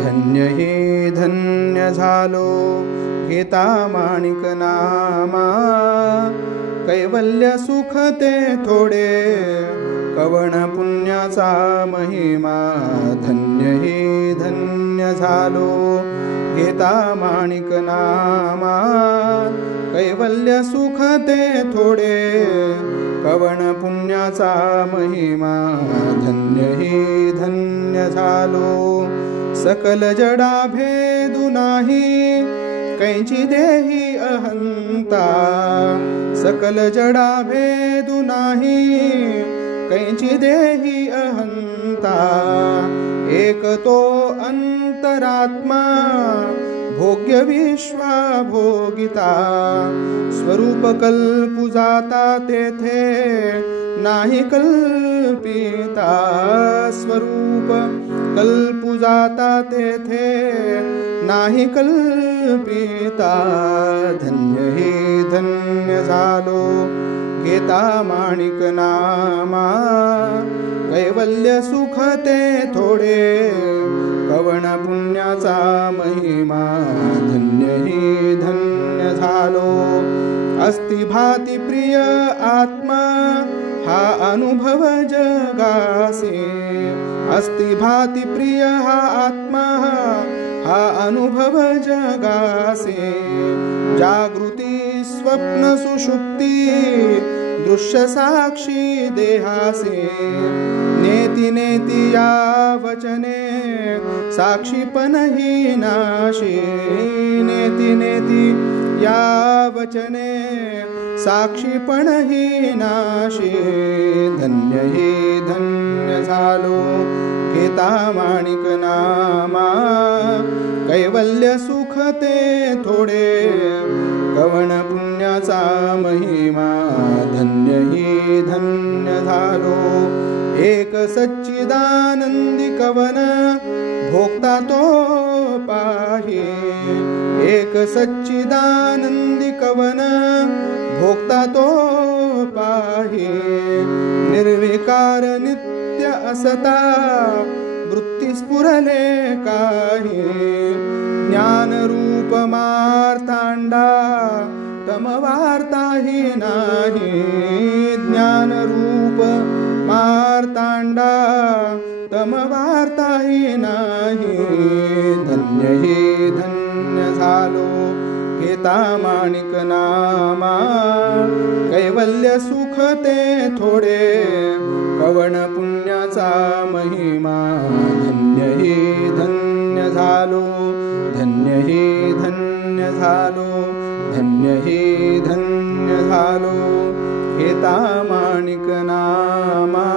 धन्य हे धन्य झालो घेता माणिक नामा, कैवल्य सुख ते थोडे कवण पुण्याचा महिमा। धन्य हे धन्य झालो घेता माणिक नामा, कैवल्य सुख ते थोडे कवण पुण्याचा महिमा। धन्य हे धन्य झालो सकल जडा भेदू नाही कैची देही अहंता। सकल जडा भेदू नाही कैची देही अहंता। एक तो अंतरात्मा भोग्य विश्वा भोगिता। स्वरूप कल्पू जाता तेथे नाही कल्पिता। स्वरूप कल्पू जाता तेथे नाही कल्पिता। धन्य हे धन्य झालो घेता माणिक नामा, कैवल्य सुख ते थोडे कवण पुण्याचा महिमा। धन्य हे धन्य झालो अस्ति भाती प्रिय आत्मा, हा अनुभव जगासे। अस्ति भाती प्रिय हा आत्मा, हा अनुभव जगासे। जागृती स्वप्न सुषुप्ती दृश्य साक्षी देहासे। नेति नेति या वचने साक्षीपण ही नाशी। नेति नेति या वचने साक्षीपण ही नाशी। धन्य हे धन्य झालो घेता माणिक नामा, कैवल्य सुख ते थोडे कवण पुण्याचा महिमा। धन्य हे धन्य झालो एक सच्चिदानंदी कवन भोगता तो पाहे। एक सच्चिदानंदी कवन भोगता तो पाहे। निर्विकार नित्य असता वृत्ती स्फुरले काही। ज्ञान रूप मार्तांडा तम वार्ताही नाही। ज्ञान रूप मार्तांडा तम वार्ताही नाही। धन्य हे धन्य झालो घेता माणिक नामा, कैवल्य सुख ते थोडे कवण पुण्याचा महिमा। धन्य हे धन्य झालो धन्य हे धन्य झालो धन्य हे धन्य झालो घेता माणिक नामा।